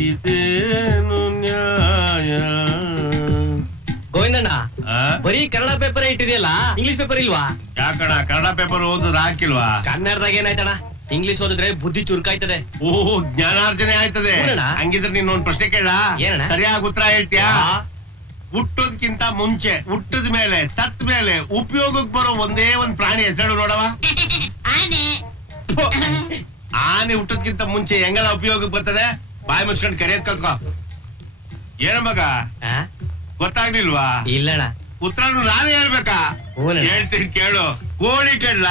ಇದೇನು ನ್ಯಾಯ? ಗೋವಿಂದಣ್ಣ, ಬರೀ ಕನ್ನಡ ಪೇಪರ್ ಇಟ್ಟಿದೆಯಲ್ಲ, ಇಂಗ್ಲಿಷ್ ಪೇಪರ್ ಇಲ್ವಾ? ಯಾಕಣ ಕನ್ನಡ ಪೇಪರ್ ಓದಿದ್ರೆ ಹಾಕಿಲ್ವಾ? ಕನ್ನಡದಾಗ ಏನಾಯ್ತಣ್ಣ, ಇಂಗ್ಲಿಷ್ ಓದಿದ್ರೆ ಬುದ್ಧಿ ಚುರುಕಾಯ್ತದೆ. ಓಹ್, ಜ್ಞಾನಾರ್ಜನೆ ಆಯ್ತದೆ. ಹಂಗಿದ್ರೆ ನೀನ್ ಒಂದ್ ಪ್ರಶ್ನೆ ಕೇಳ, ಸರಿಯಾಗಿ ಉತ್ತರ ಹೇಳ್ತೀಯಾ? ಹುಟ್ಟೋದ್ಕಿಂತ ಮುಂಚೆ, ಹುಟ್ಟದ ಮೇಲೆ, ಸತ್ ಮೇಲೆ ಉಪಯೋಗಕ್ಕೆ ಬರೋ ಒಂದೇ ಒಂದ್ ಪ್ರಾಣಿ ಹೆಸರು ನೋಡವ. ಆನೆ ಹುಟ್ಟೋದ್ಕಿಂತ ಮುಂಚೆ ಹೆಂಗಲ್ಲ ಉಪಯೋಗಕ್ಕೆ ಬರ್ತದೆ? ಬಾಯಿ ಮುಚ್ಕೊಂಡು ಕರಿಯದ್ ಕಲ್ತ್ಕೋ. ಏನ ಮಗ ಗೊತ್ತಾಗ್ಲಿಲ್ವಾ? ಇಲ್ಲಣ್ಣ. ಉತ್ತರನು ನಾನೇ ಹೇಳ್ಬೇಕಾ? ಹೇಳ್ತೀನಿ ಕೇಳು. ಕೋಳಿ ಕಡ್ಲ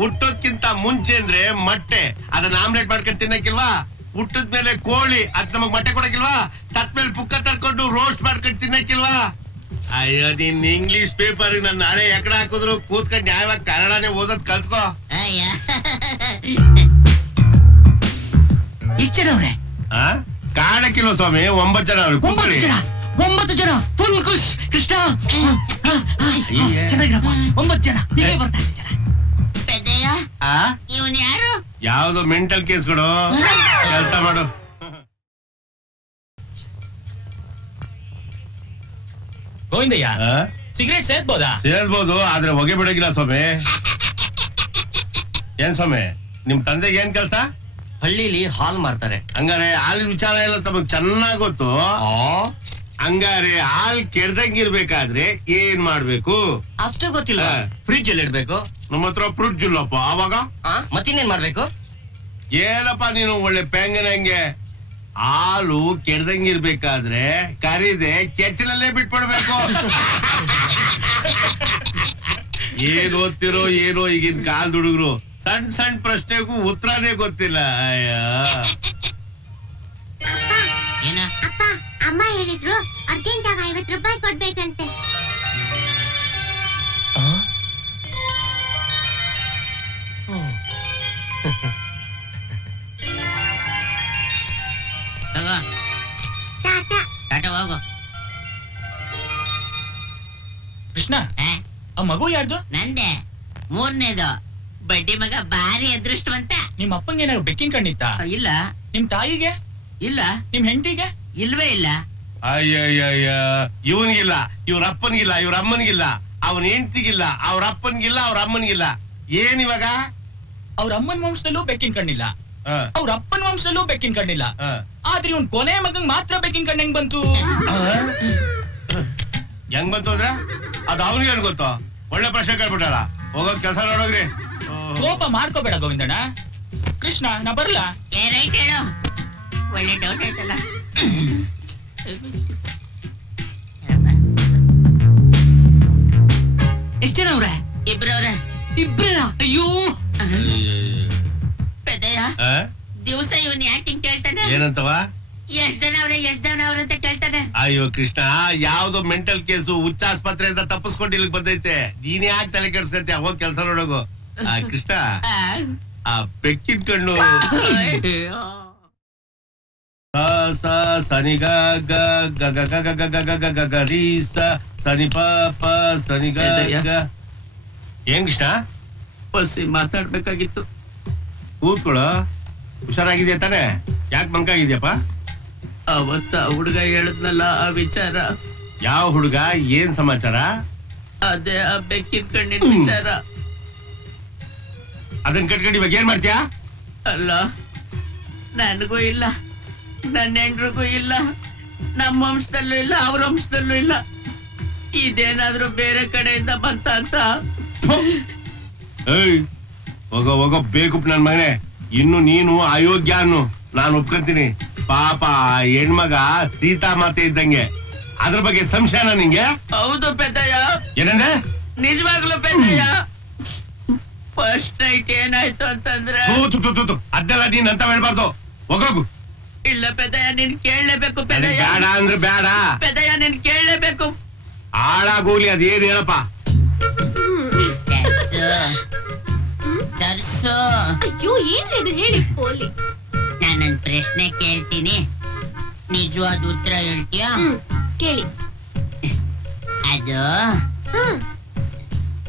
ಹುಟ್ಟೋದ್ಕಿಂತ ಮುಂಚೆ ಅಂದ್ರೆ ಮೊಟ್ಟೆ, ಅದನ್ನ ಆಮ್ಲೆಟ್ ಮಾಡ್ಕೊಂಡು ತಿನ್ನಕ್ಕಿಲ್ವಾ? ಹುಟ್ಟದ್ಮೇಲೆ ಕೋಳಿ, ಅದ್ ನಮಗ್ ಮೊಟ್ಟೆ ಕೊಡಕ್ಕಿಲ್ವಾ? ಸತ್ ಮೇಲೆ ಪುಕ್ಕ ತರ್ಕೊಂಡು ರೋಸ್ಟ್ ಮಾಡ್ಕೊಂಡು ತಿನ್ನಕ್ಕಿಲ್ವಾ? ಅಯ್ಯೋ, ನಿನ್ ಇಂಗ್ಲಿಷ್ ಪೇಪರ್ ನನ್ನ ನಾಳೆ ಎಕಡೆ ಹಾಕಿದ್ರು ಕೂತ್ಕೊಂಡು ನ್ಯಾಯವಾಗಿ ಕನ್ನಡನೇ ಓದೋದ್ ಕಲ್ತ್ಕೋ. ಎಷ್ಟು ಜನ ಅವ್ರೆ? ಕಾಣಕ್ಕಿಲ್ವ ಸ್ವಾಮಿ? 9 ಜನ ಅವ್ರು. 9 ಜನ ಫುಲ್ ಖುಷ್. ಕೃಷ್ಣ ಚೆನ್ನಾಗಿರಪ್ಪ. 9 ಜನ ನೀವೇ ಬರ್ತಾ ಇದ್ದೀರ. ಇವನ್ ಯಾರು? ಯಾವ್ದು ಮೆಂಟಲ್ ಕೇಸ್ಗಳು? ಕೆಲಸ ಮಾಡು. ಗೋವಿಂದಯ್ಯ, ಸಿಗರೇಟ್ ಸೇರ್ಬೋದಾ? ಸೇರ್ಬೋದು, ಆದ್ರೆ ಹೊಗೆ ಬಿಡೋಗಿಲ್ಲ ಸ್ವಾಮಿ. ಏನ್ ಸ್ವಾಮಿ, ನಿಮ್ ತಂದೆಗೆ ಏನ್ ಕೆಲ್ಸ? ಹಳ್ಳಿಲಿ ಹಾಲ್ ಮಾರ್ತಾರೆ. ಹಂಗಾರೆ ಹಾಲಿನ ವಿಚಾರ ಎಲ್ಲ ತಮಗ್ ಚೆನ್ನಾಗ್ ಗೊತ್ತು. ಹಂಗಾರೆ ಹಾಲ್ ಕೆಡ್ದಂಗಿರ್ಬೇಕಾದ್ರೆ ಏನ್ ಮಾಡ್ಬೇಕು? ಅಷ್ಟು ಗೊತ್ತಿಲ್ಲ. ಫ್ರಿಜ್ ಅಲ್ಲಿ ಇಡ್ಬೇಕು. ನಮ್ಮ ಹತ್ರ ಫ್ರಿಡ್ಜ್ ಇಲ್ಲಪ್ಪ. ಅವಾಗ ಮತ್ತಿನ್ನೇನ್ ಮಾಡ್ಬೇಕು? ಏನಪ್ಪ ನೀನು ಒಳ್ಳೆ ಪೆಂಗನಂಗೆ. ಹಾಲು ಕೆಡ್ದಂಗಿರ್ಬೇಕಾದ್ರೆ ಕರಿದೆ ಕೆಚ್ಚಲಲ್ಲೇ ಬಿಟ್ಬಿಡ್ಬೇಕು. ಏನ್ ಓದ್ತಿರೋ ಏನೋ ಈಗಿನ ಕಾಲದ ಹುಡುಗರು, ಸಣ್ಣ ಸಣ್ಣ ಪ್ರಶ್ನೆಗೂ ಉತ್ತರನೇ ಗೊತ್ತಿಲ್ಲ. ಅಯ್ಯ, ಅಪ್ಪ, ಅಮ್ಮ ಹೇಳಿದ್ರು ಅರ್ಜೆಂಟ್ ಆಗ 50 ರೂಪಾಯಿ ಕೊಡ್ಬೇಕಂತೆ. ಹೋಗು. ಕೃಷ್ಣ, ಆ ಮಗು ಯಾರ್ದು? ನಂದೆ, 3ನೇದು. ಬಡ್ಡಿ ಮಗ ಬಾರಿ ಅದೃಷ್ಟವಂತ. ನಿಮ್ ಅಪ್ಪಂಗೆ ಏನಾದ್ರು ಬೆಕ್ಕಿನ ಕಣ್ಣಿತ್ತ? ಇಲ್ಲ. ನಿಮ್ ತಾಯಿಗೆ ಇಲ್ಲ. ನಿಮ್ ಹೆಂಡತಿಗೆ? ಇಲ್ವೇ ಇಲ್ಲ. ಅಯ್ಯಯ್ಯ, ಇವನ್ಗಿಲ್ಲ, ಇವ್ರ ಅಪ್ಪನ್ಗಿಲ್ಲ, ಇವ್ರ ಅಮ್ಮನ್ಗಿಲ್ಲ, ಅವನ ಹೆಂಡತಿಗಿಲ್ಲ, ಅವ್ರ ಅಪ್ಪನ್ಗಿಲ್ಲ, ಅವ್ರ ಅಮ್ಮನ್ಗಿಲ್ಲ. ಏನ್ ಇವಾಗ? ಅವ್ರ ಅಮ್ಮನ ವಂಶದಲ್ಲೂ ಬೆಕ್ಕಿನ ಕಣ್ಣಿಲ್ಲ, ಅವ್ರ ಅಪ್ಪನ ವಂಶದಲ್ಲೂ ಬೆಕ್ಕಿನ ಕಣ್ಣಿಲ್ಲ. ಆದ್ರೆ ಇವ್ನ್ ಕೊನೆ ಮಗಂಗ್ ಮಾತ್ರ ಬೆಕ್ಕಿನ ಕಣ್ಣು ಹೆಂಗ್ ಬಂತು? ಹೆಂಗ್ ಬಂತು ಅಂದ್ರೆ ಅದು ಅವನಿಗೆ ಗೊತ್ತು. ಒಳ್ಳೆ ಪ್ರಶ್ನೆ ಕೇಳ್ಬಿಟ್ಟಲ್ಲ. ಹೋಗೋ ಕೆಲಸ ನೋಡೋಗ್ರಿ. ಕೋಪ ಮಾಡ್ಕೋಬೇಡ ಗೋವಿಂದಣ್ಣ. ಕೃಷ್ಣ, ನಾ ಬರ್ಲಾ? ರೈಟ್ ಹೇಳು. ಒಳ್ಳೆ ಡೌಟ್ ಆಯ್ತಲ್ಲ. ಎಷ್ಟ್ ಜನ ಅವ್ರೆ? ಇಬ್ರವ್ರೆ. ಇಬ್ರ? ಅಯ್ಯೋ ಪೆದ್ದಯ್ಯ, ದಿವಸ ಇವನ್ ಯಾಕೆ ಕೇಳ್ತಾನೆ? ಏನಂತವ? ಎಷ್ಟ್ ಜನ ಅವ್ರಂತ ಕೇಳ್ತಾನೆ. ಅಯ್ಯೋ ಕೃಷ್ಣ, ಯಾವ್ದೋ ಮೆಂಟಲ್ ಕೇಸು ಹುಚ್ಚಾಸ್ಪತ್ರೆ ಅಂತ ತಪ್ಪಿಸ್ಕೊಂಡು ಇಲ್ಲಿಗೆ ಬಂದೈತೆ. ನೀನ್ ಯಾಕೆ ತಲೆ ಕೆಡ್ಸ್ಕೊಂತೀಯ? ಹೋಗ್ ಕೆಲಸ ನೋಡೋಗು. ಕೃಷ್ಣ, ಆ ಬೆಕ್ಕಿನ ಕಣ್ಣು ಸನಿ ಗ ಗ ಗ ಗ ಗ ಗ ಗ ಗ ಗ ಗ ಗ ರೀ ಸ ಸನಿ ಪ ಪ ಸನಿ ಗ ಗ. ಏನ್ ಕೃಷ್ಣ? ಬಸ್ಸಿ ಮಾತಾಡ್ಬೇಕಾಗಿತ್ತು. ಕೂತ್ಕೊಳ್ಳೋ. ಹುಷಾರಾಗಿದ್ಯಾ ತಾನೆ? ಯಾಕೆ ಮಂಕಾಗಿದ್ಯಪ್ಪ? ಅವತ್ತ ಹುಡುಗ ಹೇಳಿದ್ನಲ್ಲ ಆ ವಿಚಾರ. ಯಾವ ಹುಡುಗ? ಏನ್ ಸಮಾಚಾರ? ಅದೇ ಆ ಬೆಕ್ಕಿನ ಕಣ್ಣಿನ ವಿಚಾರ. ಅದನ್ನ ಕಟ್ಕೊಂಡು ಇವಾಗ ಏನ್ ಮಾಡ್ತೀಯಾ? ಅಲ್ಲ, ನನಗೂ ಇಲ್ಲ, ನನ್ನ ಹೆಂಡ್ರಿಗೂ ಇಲ್ಲ, ನಮ್ಮ ವಂಶದಲ್ಲೂ ಇಲ್ಲ, ಅವ್ರ ವಂಶದಲ್ಲೂ ಇಲ್ಲ. ಇದೇನಾದ್ರೂ ಬೇರೆ ಕಡೆಯಿಂದ ಬಂತ ಅಂತ. ಹೋಗೋ ಹೋಗೋ ಬೇಕು ನನ್ ಮಗನೇ. ಇನ್ನು ನೀನು ಅಯೋಗ್ಯ ಅನ್ನು ನಾನು ಒಪ್ಕೊಂತೀನಿ. ಪಾಪ ಹೆಣ್ಮಗ ಸೀತಾಮಾತೆ ಇದ್ದಂಗೆ. ಅದ್ರ ಬಗ್ಗೆ ಸಂಶಯನ ನಿಂಗೆ? ಹೌದು ಪೆದ್ದಯ್ಯ. ಏನಂದ್ರೆ? ನಿಜವಾಗ್ಲೂ ಪೆದ್ದಯ್ಯ. ಫಸ್ಟ್ ನೈಟ್ ಏನಾಯ್ತು ಅಂತಂದ್ರೆ ಅದೆಲ್ಲ ನೀನ್ ಅಂತ ಹೇಳ್ಬಾರ್ದು. ಹೋಗೋಗು. ಇಲ್ಲ ಪೆದ್ದಯ್ಯ, ನೀನ್ ಕೇಳಲೇಬೇಕು ಪೆದ್ದಯ್ಯ. ಬೇಡ ಅಂದ್ರೆ ಬೇಡ ಪೆದ್ದಯ್ಯ, ನೀನ್ ಕೇಳಲೇಬೇಕು. ಹಾಳಾಗೋಲಿ. ಅದೇನ್ ಹೇಳಪ್ಪ? ಸರ್ಸು, ಅಯ್ಯೋ, ಏನಿದೆ ಹೇಳಿ ಪೋಲಿ. ನಾನೊಂದ್ ಪ್ರಶ್ನೆ ಕೇಳ್ತೀನಿ, ನಿಜವಾದ ಉತ್ತರ ಹೇಳ್ತೀಯ? ಕೇಳಿ. ಅದು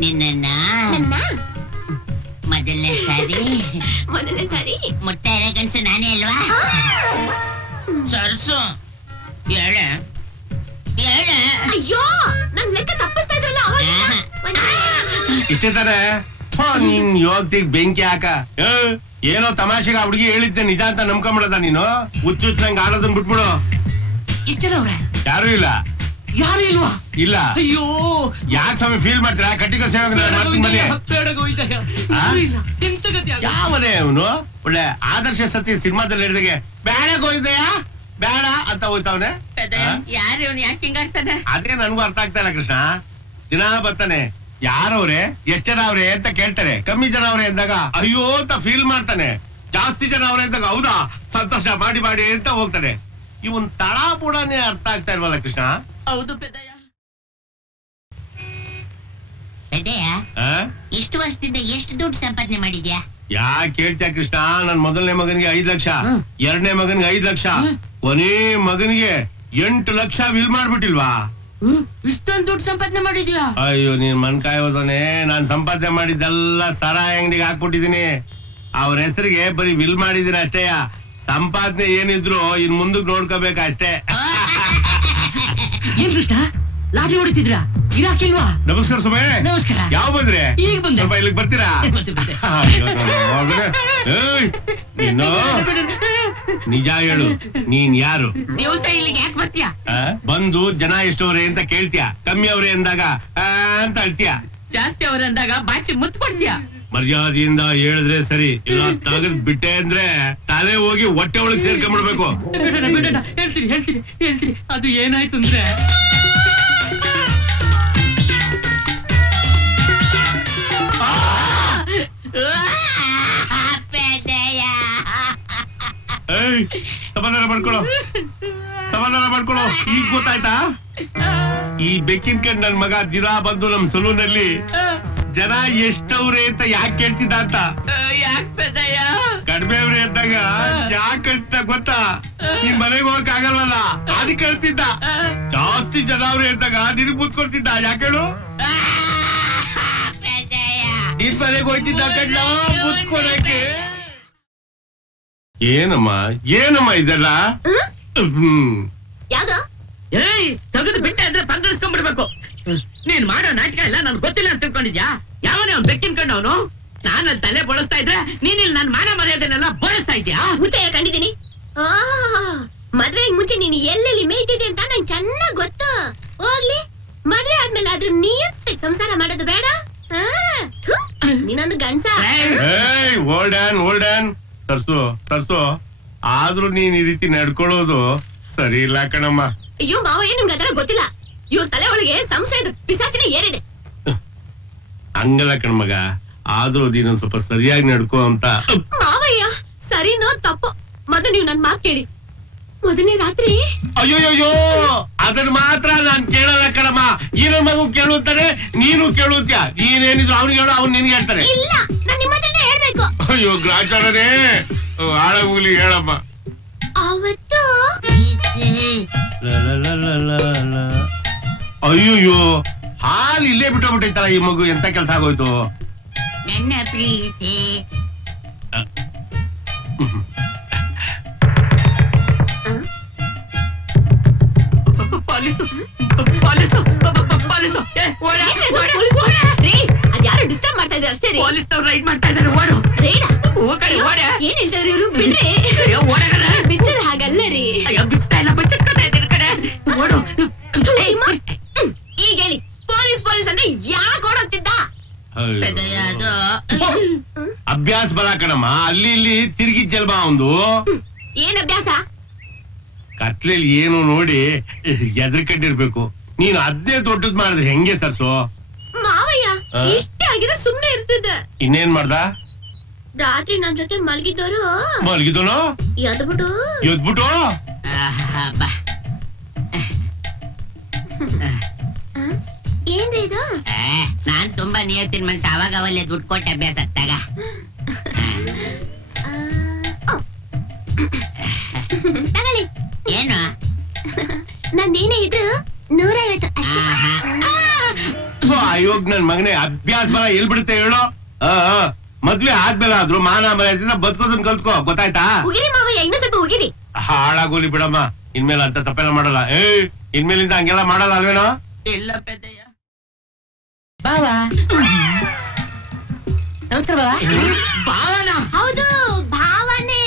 ನಿನ್ನ ಮೊದಲನೇ ಸಾರಿ ಮೊದಲನೇ ಸಾರಿ ಮುಟ್ಟ ಗಂಡಸು ನಾನೇ ಅಲ್ವಾ? ಸರ್ಸು ಹೇಳೆ ಹೇಳೆ. ಅಯ್ಯೋ ನನ್ ಲೆಕ್ಕ ತಪ್ಪಿಸ್ತಾ ಇದ್ರಲ್ಲ ಇಷ್ಟೇ ತಾನೆ ನೀನ್ ಯೋಗ್ತಿಗ್ ಬೆಂಕಿ ಹಾಕ ಏನೋ ತಮಾಷೆಗೆ ಆ ಹುಡುಗಿ ಹೇಳಿದ್ದೆ ನಿಜ ಅಂತ ನಂಬ್ಕೊಂಬಿಡದ ನೀನು ಹುಚ್ಚುಚ್ಚ ನಂಗೆ ಆಡೋದನ್ ಬಿಟ್ಬಿಡು. ಇಷ್ಟರವ್ರೆ ಯಾರು ಇಲ್ಲ. ಯಾರು ಇಲ್ವಾ? ಇಲ್ಲ. ಅಯ್ಯೋ ಯಾಕೆ ಸ್ವಾಮಿ ಫೀಲ್ ಮಾಡ್ತೀರಾ? ಕಟ್ಟಿಗೆ ಸೇವೆ ಮಾಡ್ತೀನಿ ಬನ್ನಿ. ಯಾವನೇ ಅವನು ಒಳ್ಳೆ ಆದರ್ಶ ಸತ್ಯ ಸಿನಿಮಾದಲ್ಲಿ ಹೇಳಿದಾಗೆ ಬೇಡಕ್ ಹೋಗಿದ್ದೆಯಾ ಬೇಡ ಅಂತ ಹೋಯ್ತವನೆ. ಯಾರು ಇವನು ಯಾಕೆ ಹಿಂಗಾಡ್ತಾನೆ? ಅದೇ ನನ್ಗೂ ಅರ್ಥ ಆಗ್ತಾ ಇಲ್ಲ ಕೃಷ್ಣ. ದಿನ ಬರ್ತಾನೆ ಯಾರವ್ರೆ ಎಷ್ಟ್ ಜನ ಅವ್ರೆ ಅಂತ ಕೇಳ್ತಾರೆ. ಕಮ್ಮಿ ಜನ ಅವ್ರೆ ಅಂದಾಗ ಅಯ್ಯೋ ಅಂತ ಫೀಲ್ ಮಾಡ್ತಾನೆ. ಜಾಸ್ತಿ ಜನ ಅವ್ರೆ ಅಂದಾಗ ಹೌದಾ ಸಂತೋಷ ಮಾಡಿ ಮಾಡಿ ಅಂತ ಹೋಗ್ತಾನೆ. ಇವನ್ ತಳ ಬುಡನೇ ಅರ್ಥ ಆಗ್ತಾ ಇಲ್ವಲ್ಲ ಕೃಷ್ಣ. ಹೌದು ಪೆದ್ದಯ್ಯ. ಪೆದ್ದಯ್ಯ ಆ? ಇಷ್ಟು ವರ್ಷದಿಂದ ಎಷ್ಟು ದುಡ್ಡು ಸಂಪಾದನೆ ಮಾಡಿದ್ಯಾ? ಯಾಕೆ ಹೇಳ್ತೀಯ ಕೃಷ್ಣ? ನನ್ ಮೊದಲನೇ ಮಗನಿಗೆ 5 ಲಕ್ಷ, ಎರಡನೇ ಮಗನಿಗೆ 5 ಲಕ್ಷ, ಕೊನೇ ಮಗನಿಗೆ 8 ಲಕ್ಷ ವಿಲ್ ಮಾಡ್ಬಿಟ್ಟಿಲ್ವಾ? ಇಷ್ಟೊಂದು ದುಡ್ಡು ಸಂಪಾದನೆ ಮಾಡಿದ್ಯಾ? ಅಯ್ಯೋ ನೀನ್ ಮನ್ಕಾಯಿ ಹೋದನೆ. ನಾನ್ ಸಂಪಾದನೆ ಮಾಡಿದ್ದೆಲ್ಲ ಸರಾಯಿ ಅಂಗಡಿಗೆ ಹಾಕ್ಬಿಟ್ಟಿದೀನಿ. ಅವ್ರ ಹೆಸರಿಗೆ ಬರೀ ವಿಲ್ ಮಾಡಿದೀನಿ ಅಷ್ಟೇ. ಸಂಪಾದನೆ ಏನಿದ್ರು ಇನ್ ಮುಂದಕ್ ನೋಡ್ಕೋಬೇಕ ಅಷ್ಟೇ. ಏನ್ ಕೃಷ್ಣ ಲಾಠಿ ಹೊಡಿತಿದ್ರಾ? ಇರಾಕಿಲ್ವಾ? ನಮಸ್ಕಾರ ಸುಮೇ. ನಮಸ್ಕಾರ. ಯಾವ ಬಂದ್ರೆ? ಈಗ ಬಂದೆ. ಸ್ವಲ್ಪ ಇಲ್ಲಿಗೆ ಬರ್ತೀರಾ? ಅಯ್ಯೋ, ನನ್ನ ಮಗನೇ. ಏಯ್, ನೀನು ನಿಜ ಹೇಳು, ನೀನ್ ಯಾರು? ದಿವಸ ಇಲ್ಲಿಗೆ ಯಾಕೆ ಬರ್ತೀಯಾ? ಬಂದು ಜನ ಎಷ್ಟವ್ರೆ ಅಂತ ಕೇಳ್ತೀಯ. ಕಮ್ಮಿ ಅವ್ರೆ ಅಂದಾಗ ಅಂತ ಅಳ್ತೀಯ. ಜಾಸ್ತಿ ಅವ್ರ ಅಂದಾಗ ಬಾಚಿ ಮುತ್ಕೊಡ್ತೀಯಾ? ಮರ್ಯಾದೆಯಿಂದ ಹೇಳಿದ್ರೆ ಸರಿ, ಇಲ್ಲ ತಗದ್ ಬಿಟ್ಟೆ ಅಂದ್ರೆ ತಲೆ ಹೋಗಿ ಹೊಟ್ಟೆ ಒಳಗೆ ಸೇರ್ಕೊಂಡ್ಬಿಡ್ಬೇಕು. ಹೇಳ್ತೀನಿ ಹೇಳ್ತೀನಿ ಹೇಳ್ತೀನಿ. ಅದು ಏನಾಯ್ತು ಅಂದ್ರೆ ಏಯ್, ಸಮಾಧಾನ ಮಾಡ್ಕೊಳೋ, ಸಮಾಧಾನ ಮಾಡ್ಕೊಳೋ. ಈಗ ಗೊತ್ತಾಯ್ತಾ? ಈ ಬೆಕ್ಕಿನ ಕಂಡ್ ನನ್ ಮಗ ದಿನ ಬಂದು ನಮ್ ಸಲೂನ್ ಅಲ್ಲಿ ಜನ ಎಷ್ಟವ್ರೆ ಅಂತ ಯಾಕೆ ಕೇಳ್ತಿದ್ದ ಅಂತ. ಯಾಕೆ ಪೆದ್ದಯ್ಯ? ಕಡಿಮೆ ಅವ್ರೆ ಅಂದಾಗ ಯಾಕೆ ಕಳ್ತಿದ್ದ ಗೊತ್ತಾ? ನಿನ್ ಮನೆಗೆ ಹೋಗಕ್ ಆಗಲ್ವಲ್ಲ ಅದಕ್ಕೆ ಕಳ್ತಿದ್ದ. ಜಾಸ್ತಿ ಜನ ಅವ್ರೆ ಅಂದಾಗ ನಿನಗ್ ಮುತ್ಕೊಡ್ತಿದ್ದ. ಯಾಕೇಳು? ನಿನ್ ಮನೆಗೆ ಹೋಯ್ತಿದ್ದ ಕಣ್ಣ ಮುತ್ಕೊಡಕ್ಕೆ. ಏನಮ್ಮ ಏನಮ್ಮ ಇದೆಲ್ಲ? ಯಾವ್ದು? ಏಯ್ ತೆಗೆದು ಬಿಟ್ಟೆ ಅಂದ್ರೆ ಪಂಗಡಿಸ್ಕೊಂಡ್ಬಿಡ್ಬೇಕು. ನೀನ್ ಮಾಡೋ ನಾಟಕ ಎಲ್ಲ ನನ್ ಗೊತ್ತಿಲ್ಲ ಅಂತ ತಿಳ್ಕೊಂಡಿದ್ಯಾ? ಯಾವನೇ ಅವ್ನ್ ಬೆಕ್ಕಿನ ಕಂಡವನು? ನಾನು ಅಲ್ಲಿ ತಲೆ ಬಳಸ್ತಾ ಇದ್ರೆ ನೀನ್ ಇಲ್ಲಿ ನನ್ ಮಾನ ಮರ್ಯಾದೆನೆಲ್ಲ ಬಳಸ್ತಾ ಇದ್ಯಾ? ಮುಂಚೆ ಕಂಡಿದ್ದೀನಿ. ಮದ್ವೆಗ್ ಮುಂಚೆ ನೀನು ಎಲ್ಲೆಲ್ಲಿ ಮೇಯ್ತಿದ್ದೆ ಅಂತ ನಂಗೆ ಚೆನ್ನಾಗ್ ಗೊತ್ತು. ಹೋಗ್ಲಿ, ಮದ್ವೆ ಆದ್ಮೇಲೆ ಆದ್ರೂ ನಿಯತ್ತಾಗಿ ಸಂಸಾರ ಮಾಡೋದು ಬೇಡ. ನೀನೊಂದು ಗಂಡ್ಸ. ಏಯ್ ಓಲ್ಡ್ ಆನ್ ಸರ್ಸು ಸರ್ಸು. ಆದ್ರೂ ನೀನ್ ಈ ರೀತಿ ನಡ್ಕೊಳ್ಳೋದು ಸರಿ ಇಲ್ಲ ಕಣಮ್ಮ. ಅಯ್ಯೋ ಮಾವಯ್ಯ, ನಿಮ್ಗೆ ಅದೆಲ್ಲ ಗೊತ್ತಿಲ್ಲ. ಇವ್ರ ತಲೆ ಒಳಗೆ ಸಂಶಯದ ಪಿಸಾಚಿನ ಏರಿದೆ. ಹಂಗಲ್ಲ ಕಣ್ಮಗ, ಆದ್ರೂ ನೀನು ಸ್ವಲ್ಪ ಸರಿಯಾಗಿ ನಡ್ಕೋ ಅಂತ. ಮಾವಯ್ಯ ಸರಿನೋ ತಪ್ಪೋ ಮೊದಲು ನೀವು ನನ್ ಮಾತು ಕೇಳಿ. ಮೊದಲನೇ ರಾತ್ರಿ ಅಯ್ಯೋಯ್ಯೋ ಅದನ್ನ ಮಾತ್ರ ನಾನ್ ಕೇಳಲ್ಲ ಕಣಮ್ಮ. ಈ ನನ್ ಮಗು ಕೇಳುತ್ತಾನೆ, ನೀನು ಕೇಳುತ್ತೀಯ. ನೀನೇನಿದ್ರು ಅವ್ನಿಗೆ ಹೇಳು, ಅವ್ನು ನಿನ್ಗೆ ಹೇಳ್ತಾನೆ. ಇಲ್ಲ, ನಾನ್ ನಿಮ್ಮ ಹತ್ರನೇ ಹೇಳ್ಬೇಕು. ಅಯ್ಯೋ ಗ್ರಾಚಾರನೇ ಆಳಗುಲಿ ಹೇಳಮ್ಮ. ಅವತ್ತು ಅಯ್ಯೋಯ್ಯೋ ಹಾಲು ಇಲ್ಲೇ ಬಿಟ್ಟೋಗ್ಬಿಟ್ಟೈತಲ್ಲ ಈ ಮಗು. ಎಂತ ಕೆಲ್ಸ ಆಗೋಯ್ತು? ನನ್ನ ಪ್ರೀತಿ ಪಾಲಿಸು ಪಾಲಿಸು ಪಾಲಿಸು. ಅದ್ಯಾರು ಡಿಸ್ಟರ್ಬ್ ಮಾಡ್ತಾ ಇದ್ದಾರೆ ಅಷ್ಟೇ. ಪೊಲೀಸ್ನವ್ರು ರೈಡ್ ಮಾಡ್ತಾ ಇದ್ದಾರೆ. ಓಡು. ರೇಡ ಓಡ. ಏನ್ ಹೇಳ್ತಾರೆ ಇವ್ರು? ಬಿಡ್ರಿ. ಓಡಗಣ ಬಿಚ್ಚದ ಹಾಗಲ್ಲ ರೀ. ಅಯ್ಯೋ ಬಿಚ್ತಾ ಇಲ್ಲ, ಬಚ್ಚಿಟ್ಕೊತಾ ಇದ್ದೀನಿ ಕಡೆ. ಓಡು. ಈಗ ಹೇಳಿ, ಪೊಲೀಸ್ ಪೊಲೀಸ್ ಅಂದ್ರೆ ಯಾಕೆ ಓಡೋಗ್ತಿದ್ದ? ಪೆದ್ದಯ್ಯ ಅದು ಅಭ್ಯಾಸ ಬಲ ಕಣಮ್ಮ. ಅಲ್ಲಿ ಇಲ್ಲಿ ತಿರುಗಿ ಜಲ್ಬಾ ಒಂದು. ಏನ್ ಅಭ್ಯಾಸ? ಕತ್ಲೆಯಲ್ಲಿ ಏನು ನೋಡಿ ಎದ್ರಕಂಡಿರ್ಬೇಕು. ನೀನು ಅದೇ ದೊಡ್ಡದ್ ಮಾಡಿದ್ರೆ ಹೆಂಗೆ ಸರ್ಸು? ಮಾವಯ್ಯ ಇಷ್ಟೇ ಆಗಿದ್ರೆ ಸುಮ್ನೆ ಇರ್ತಿದ್ದೆ. ಇನ್ನೇನ್ ಮಾಡ್ದ? ರಾತ್ರಿ ನನ್ ಜೊತೆ ಮಲಗಿದ್ದವರು ಮಲಗಿದನು ಎದ್ಬಿಟ್ಟು ಎದ್ಬಿಟ್ಟು ಬಾ. ಏನ್ರಿ ಇದು? ನಾನ್ ತುಂಬಾ ನಿಯತ್ತಿನ ಮನ್ಸ. ಅವಾಗ ಅವಲ್ಲೇ ದುಡ್ಡು ಕೊಟ್ಟ ಅಭ್ಯಾಸ ತಗ. ತಗೊಳ್ಳಿ. ಏನು? ನಂದೇನೇ ಇದ್ರು 150 ಅಷ್ಟೇ. ಅಯೋಗ್ ನನ್ ಮಗನೇ, ಅಭ್ಯಾಸ ಬಲ ಎಲ್ ಬಿಡುತ್ತೆ ಹೇಳು? ಮದ್ವೆ ಆದ್ಮೇಲೆ ಆದ್ರೂ ಮಾನ ಮರ್ಯಾದೆಯಿಂದ ಬದುಕೋದನ್ನ ಕಲ್ತ್ಕೋ. ಗೊತ್ತಾಯ್ತಾ? ಉಗಿರಿ ಮಾವಯ್ಯ, ಇನ್ನೂ ಸ್ವಲ್ಪ ಉಗಿರಿ. ಹಾಳಾಗೋಲಿ ಬಿಡಮ್ಮ, ಇನ್ಮೇಲೆ ಅಂತ ತಪ್ಪೆಲ್ಲ ಮಾಡಲ್ಲ. ಇನ್ಮೇಲಿಂದ ಹಂಗೆಲ್ಲ ಮಾಡಲ್ಲ ಅಲ್ವೇನೋ? ಇಲ್ಲ ಪೆದ್ದಯ್ಯ. ಬಾವಾ ನಮಸ್ಕಾರ ಬಾವಾ. ಭಾವನ ಹೌದು, ಭಾವನೆ.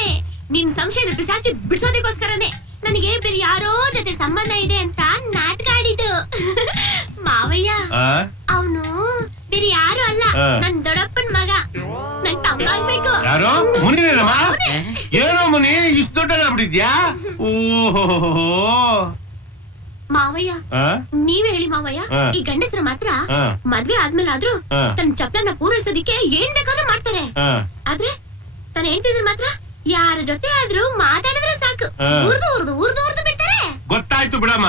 ನಿನ್ ಸಂಶಯದ ಪಿಸಾಚಿ ಬಿಡಿಸೋದಕ್ಕೋಸ್ಕರನೇ ನನಗೆ ಬೇರೆ ಯಾರೋ ಜೊತೆ ಸಂಬಂಧ ಇದೆ ಅಂತ ನಾಟಕ ಆಡಿದ್ದು. ಮಾವಯ್ಯ, ಆ? ಅವನು ಬೇರೆ ಯಾರು ಅಲ್ಲ, ಆ. ನನ್ ದೊಡ್ಡಪ್ಪನ್ ಮಗ. ನಂಗ್ ತಮ್ಮ ಆಗ್ಬೇಕು. ಯಾರು? ಮುನಿನೇನಮ್ಮ? ಏನೋ ಮುನಿ ಇಷ್ಟು ದೊಡ್ಡದಾಗ್ಬಿಟ್ಟಿದ್ಯಾ? ಓಹೋ. ಮಾವಯ್ಯ, ಆ? ನೀವೇ ಹೇಳಿ ಮಾವಯ್ಯ, ಆ. ಈ ಗಂಡಸರು ಮಾತ್ರ ಆ. ಮದ್ವೆ ಆದ್ಮೇಲೆ ಆದ್ರೂ ಆ. ತನ್ನ ಚಪ್ಲನ್ನ ಪೂರೈಸೋದಿಕ್ಕೆ ಏನ್ ಬೇಕಾದ್ರೂ ಮಾಡ್ತಾರೆ. ಆ. ಆದ್ರೆ ತನ್ನ ಹೆಂಡತಿದ್ರು ಮಾತ್ರ ಯಾರ ಜೊತೆ ಆದ್ರೂ ಮಾತಾಡಿದ್ರೆ ಸಾಕು, ಆ. ಉರ್ದು ಬಿಡ್ತಾರೆ. ಗೊತ್ತಾಯ್ತು ಬಿಡಮ್ಮ,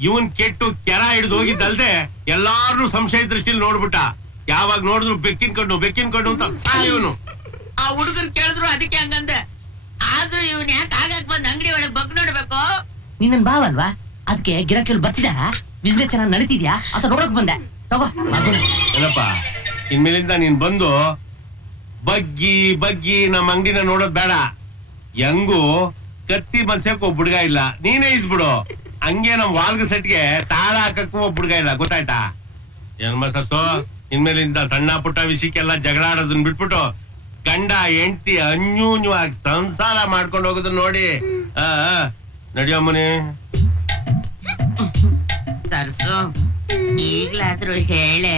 ಇವನ್ ಕೆಟ್ಟು ಕೆರ ಹಿಡಿದು ಹೋಗಿದ್ದಲ್ದೆ ಎಲ್ಲಾರು ಸಂಶಯ ದೃಷ್ಟಿಲಿ ನೋಡ್ಬಿಟ್ಟ. ಯಾವಾಗ ನೋಡಿದ್ರು ಬೆಕ್ಕಿನ ಕಣ್ಣು ಅಂತ ಸಾಯೋನು. ಆ ಹುಡುಗರು ಕೇಳಿದ್ರು ಅದಕ್ಕೆ ಹಂಗಂದೆ. ಆದ್ರೂ ಇವ್ನ ಯಾಕೆ ಆಗಾಕ್ ಬಂದ್ ಅಂಗಡಿ ಒಳಗ್ ಬಗ್ ನೋಡ್ಬೇಕು? ನಿನ್ನನ್ ಬಾವಲ್ವಾ, ಅದಕ್ಕೆ ಗಿರಾಕಿಗಳು ಬರ್ತಿದಾರ? ಬಿಸ್ನೆಸ್ ಚೆನ್ನಾಗಿ ನಡೀತಿದ್ಯಾ ಅಂತ ನೋಡಕ್ ಬಂದೆ. ತಗೋ ಮಗು. ಏನಪ್ಪ, ಇನ್ಮೇಲಿಂದ ನೀನ್ ಬಂದು ಬಗ್ಗಿ ನಮ್ಮ ಅಂಗಡಿನ ನೋಡೋದ್ ಬೇಡ. ಹೆಂಗು ಕತ್ತಿ ಮನ್ಸಕ್ ಒಬ್ಬ ಹುಡ್ಗ ಇಲ್ಲ, ನೀನೇ ಇದ್ಬಿಡು. ಹಂಗೆ ನಮ್ ವಾಲ್ಗ ಸೆಟ್ಗೆ ತಾಳ ಹಾಕಕ್ಕೂ ಒಬ್ಬ ಹುಡ್ಗ ಇಲ್ಲ, ಗೊತ್ತಾಯ್ತಾ? ಏನ್ ಸರ್ಸು, ಇನ್ಮೇಲಿಂದ ಸಣ್ಣ ಪುಟ್ಟ ವಿಷಯಕ್ಕೆಲ್ಲ ಜಗಳ ಆಡೋದನ್ನ ಬಿಟ್ಬಿಟ್ಟು ಗಂಡ ಹೆಂಡತಿ ಅನ್ಯೂನ್ಯವಾಗಿ ಸಂಸಾರ ಮಾಡ್ಕೊಂಡು ಹೋಗೋದನ್ನ ನೋಡಿ. ನಡಿಯಮ್ಮನಿ. ಸರ್ಸು, ಈಗ್ಲಾದ್ರೂ ಹೇಳೆ,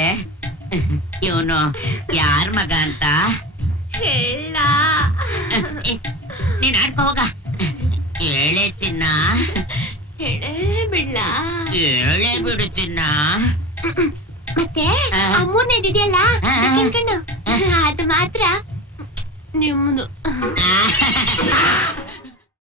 ಇವನು ಯಾರ್ ಮಗ ಅಂತ. ಹೇಳ ನೀನ್ ಆಡ್ಕೊ ಹೋಗ. ಹೇಳೆ ಚಿನ್ನ, ಹೇಳೇ ಬಿಡ್ಲ. ಹೇಳೇ ಬಿಡು ಚಿನ್ನ. ಮತ್ತೆ ಆ. ಆ ಮೂರನೇದಿದೆಯಲ್ಲ ಆ. ಕಣ್ಣು, ಅದು ಮಾತ್ರ ನಿಮ್ದು.